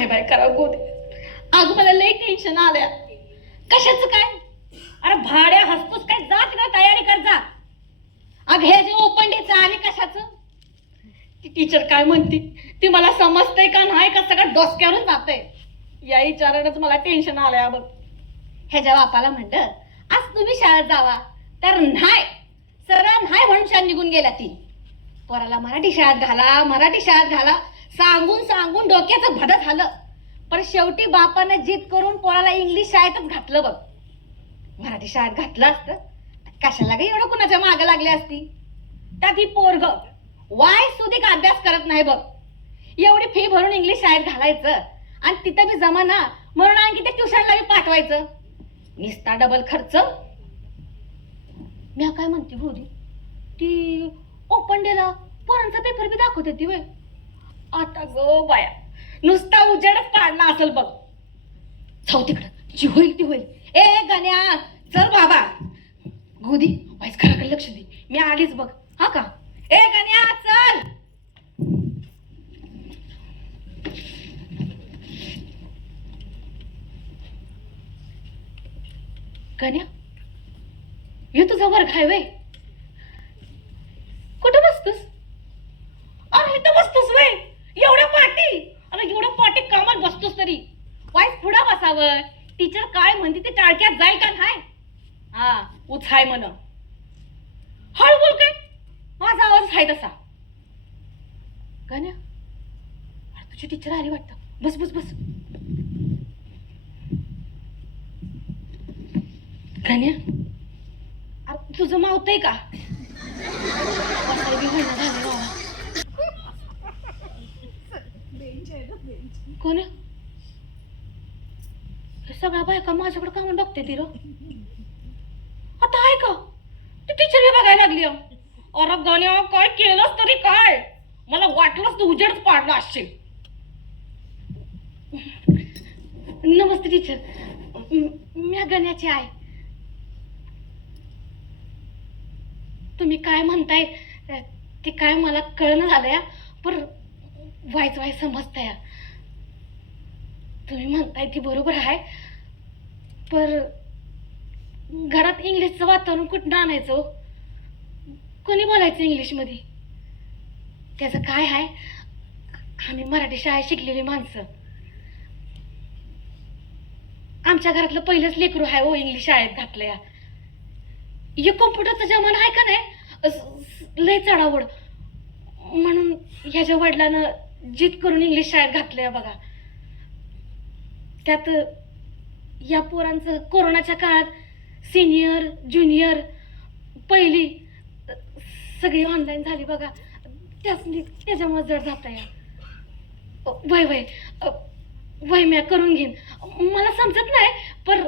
नाही बाय करा गोद अगं मला लई टेन्शन आल्या. कशाचं काय? अरे भाड्या हसतोस काय? जा ना तयारी कर जा. अग हे जे ओपन आणि कशाचं? ती टीचर काय म्हणती? ती मला समजतंय का नाही का सगळं डोसक्यावरून जातंय? या विचारानंच मला टेन्शन आलंय बघ ह्याच्या बापाला म्हणलं आज तुम्ही शाळेत जावा. तर नाही. सरळ नाही म्हणून शाळा निघून गेला ती. पोराला मराठी शाळेत घाला मराठी शाळेत घाला. सांगून सांगून डोक्याचं भद झालं. पण शेवटी बापानं जिद करून पोराला इंग्लिश शाळेतच घातलं बघ. मराठी शाळेत घातलं असतं. कशाला काही एवढं कुणाच्या मागं लागली असती? त्यात ही पोरग वाय सुधिक अभ्यास करत नाही बघ. एवढी फी भरून इंग्लिश शाळेत घालायचं आणि तिथं बी जमाना म्हणून आणखी ते ट्युशनला बी पाठवायचं. निस्ता डबल खर्च. मी काय म्हणते भोरी ती ओपन डेला पोरांचा पेपर बी दाखवते ती वय. आता गो बाया. नुसता उजेडच पाडला असेल बघ. जाऊ तिकडं. जी होईल ती होईल. ए गण्या चल बाबा. गोदी वाईस घराकडे लक्ष दे. मी आलीच बघ. हा का? ए गण्या चल. गण्या ये तुझा वर्ग आहे वय कुठं बसतोस अरे इथं बसतोस वय एवढ्या पाटी अरे एवढ्या पाटी कामात बसतोस तरी वाईस पुढं टीचर काय म्हणते ते टाळक्यात जाय का नाही? हा उचाय म्हण. हळू बोल काय माझा आवाज आहे तसा. गण्या तुझी टीचर आली वाटतं. बस बस बस. कन्या अरे तुझं मावतंय का बसायला बी होईना झालं बाबा. कोण आहे? हे सगळ्या बायका माझ्याकडे कामून बघते ती र. आता आहे का? ती टीचर बी बघायला लागली अहो. अरे गाण्या काय केलंस तरी काय? मला वाटलंच तू उजेडच पाडला असशील. नमस्ते टीचर मी गण्याची आहे तुम्ही काय म्हणताय? ते काय मला कळणं झालंय पर वाईच वाईच समजताय तुम्ही म्हणताय ती बरोबर आहे. पर घरात इंग्लिशचं वातावरण कुठं आणायचं हो? कोणी बोलायचं इंग्लिशमध्ये? त्याचं काय आहे आम्ही मराठी शाळेत शिकलेली माणसं. आमच्या घरातलं पहिलंच लेकरू आहे हो इंग्लिश शाळेत घातलंय. हे कॉम्प्युटरचं जमाना आहे का नाही? लय चढावड म्हणून ह्याच्या वडिलानं जिद करून इंग्लिश शाळेत घातलंय बघा. त्यात या पोरांचं कोरोनाच्या काळात सिनियर ज्युनियर पहिली सगळी ऑनलाईन झाली बघा. त्याच त्याच्यामुळे जड जाता या वय वय. वय म्या करून घेईन. मला समजत नाही पर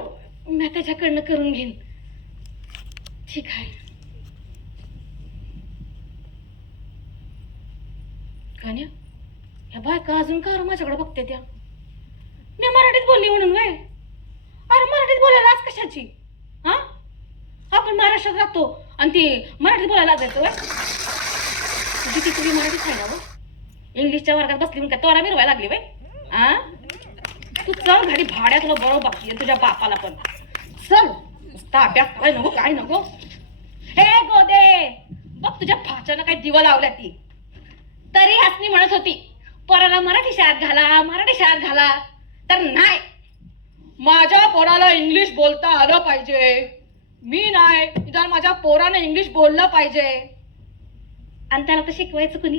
म्या त्याच्याकडनं करून घेईन. ठीक आहे. ह्या बायका अजून का माझ्याकडे बघते त्या? मी मराठीत बोलली म्हणून वय. अरे मराठीत बोलायला आज कशाची? हा? आपण महाराष्ट्रात राहतो आणि ती मराठीत बोलायला लागायचं वय तुझी ती तुझी मराठीच आहे ना वय इंग्लिशच्या वर्गात बसली म्हणून काय तोरा मिरवायला लागली वय आ तू चल घडी भाड्या तुला बरोबर बाकी तुझ्या बापाला पण. चल. ताब्यात काय नको काय नको. हे गोदे! बघ तुझ्या भाच्यानं काय दिवा लावल्या ती. तरी हसनी म्हणत होती पोराला मराठी शाळेत घाला मराठी शाळेत घाला. तर नाही. माझ्या पोराला इंग्लिश बोलता आलं पाहिजे. मी नाही इथं माझ्या पोरानं इंग्लिश बोललं पाहिजे. आणि त्याला तर शिकवायचं कुणी?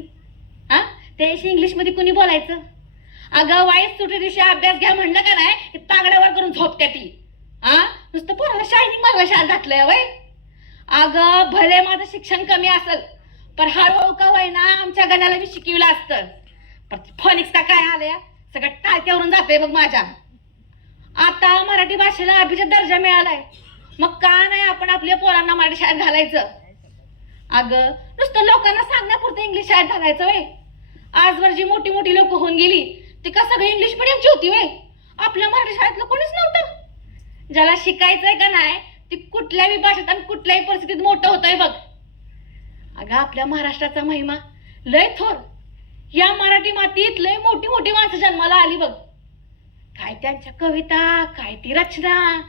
हा? त्याशी इंग्लिशमध्ये कुणी बोलायचं? अगं वाईट सुट्टी दिवशी अभ्यास घ्या म्हणलं का नाही? की तागड्यावर करून झोपत्या ती. हा? नुसतं पोराला शायनिंग मला शाळेत घातलंय वय. अगं भले माझं शिक्षण कमी असेल पण हळूहळू का होईना आमच्या गण्याला मी शिकविलं असतं. पण फॉनिक्स का काय आलंय सगळं टाळक्यावरून जाते बघ माझ्या. आता मराठी भाषेला अभिजात दर्जा मिळालाय. मग का नाही आपण आपल्या पोरांना मराठी शाळेत घालायचं? अगं नुसतं लोकांना सांगण्यापुरतं इंग्लिश शाळेत घालायचं वय. आजवर जी मोठी मोठी लोक होऊन गेली ती का सगळी इंग्लिश मिडियमची होती वय? आपल्या मराठी शाळेतलं कोणीच नव्हतं. ज्याला शिकायचंय का नाही ती कुठल्याही भाषेत आणि कुठल्याही परिस्थितीत मोठं होतंय बघ. अगं आपल्या महाराष्ट्राचा महिमा लय थोर. या मराठी मातीत लय मोठी मोठी माणसं जन्माला आली बघ. काय त्यांच्या कविता काय ती रचना?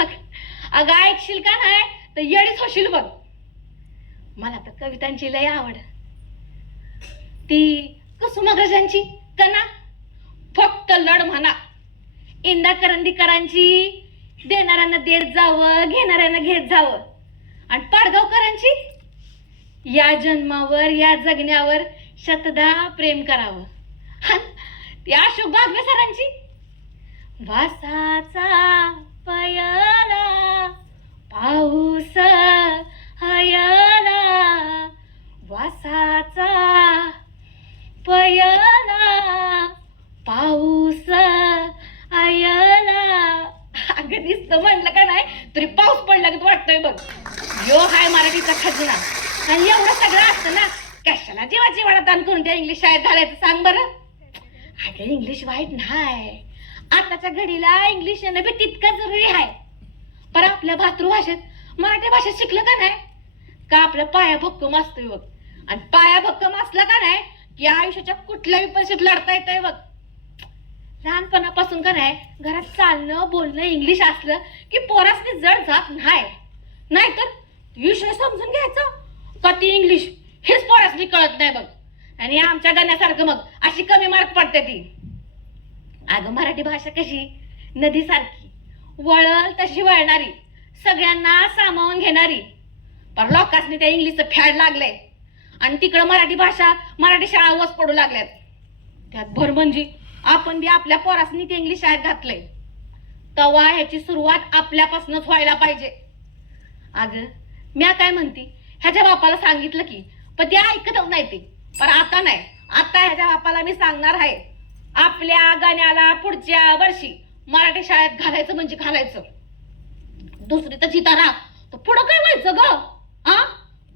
अग- अगं ऐकशील का नाही? तर येडीच होशील बघ. मला तर कवितांची लय आवड. ती कुसुमाग्रजांची कना फक्त लढ म्हणा. इंदा करंदीकरांची देणाऱ्यांना देत जावं घेणाऱ्यांना घेत जावं. आणि पाडगावकरांची या जन्मावर या जगण्यावर शतदा प्रेम करावं. या अशोक बागवे सरांची वासाचा पयरा पाऊस हयरा वासाचा पयरा पाऊस आयला अगं दिसतं म्हणलं का नाही? तरी पाऊस पडला की वाटतोय बघ. यो हाय मराठीचा खजिना आणि एवढं सगळं असतं ना कशाला जीवाची वाडा करून त्या इंग्लिश शाळेत घालायचं सांग बरं? अगं इंग्लिश वाईट नाही. आताच्या घडीला इंग्लिश येणं बी तितकं जरुरी आहे. पण आपल्या मातृभाषेत मराठी भाषेत शिकलं का नाही? का आपल्या पाया भक्कम असतोय बघ? आणि पाया भक्कम असला का नाही की आयुष्याच्या कुठल्याही परिस्थितीत लढता येतंय बघ? लहानपणापासून का नाही घरात चालणं बोलणं इंग्लिश असलं की पोरासनी जड जात नाही. नाहीतर विषय समजून घ्यायचं. का ती इंग्लिश हेच पोरासनी कळत नाही बघ. आणि आमच्या गाण्यासारखं मग अशी कमी मार्क पडते ती. अगं मराठी भाषा कशी? नदीसारखी. वळल तशी वळणारी. सगळ्यांना सामावून घेणारी. पण लोकांनी त्या इंग्लिशचं फॅड लागलंय. आणि तिकडं मराठी भाषा मराठी शाळा वस पडू लागल्यात. त्यात भर म्हणजे आपण बी आपल्या पोरासनी ते इंग्लिश शाळेत घातलंय. तवा ह्याची सुरुवात आपल्यापासूनच व्हायला पाहिजे. अगं म्या काय म्हणते? ह्याच्या बापाला सांगितलं की पण ते ऐकतच नाही ते. पण आता नाही. आता ह्याच्या बापाला मी सांगणार आहे. आपल्या गाण्याला पुढच्या वर्षी मराठी शाळेत घालायचं म्हणजे घालायचं. दुसरी तर चितारा तर पुढं काय व्हायचं ग? आ?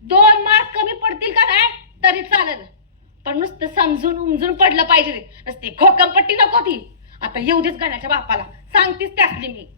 दोन मार्क कमी पडतील का नाही? तरी चालेल. पण नुसतं समजून उमजून पडलं पाहिजे रे. नुसती खोकमपट्टी नको ती. आता येऊ देच गाण्याच्या बापाला. सांगतीच त्यासली मी.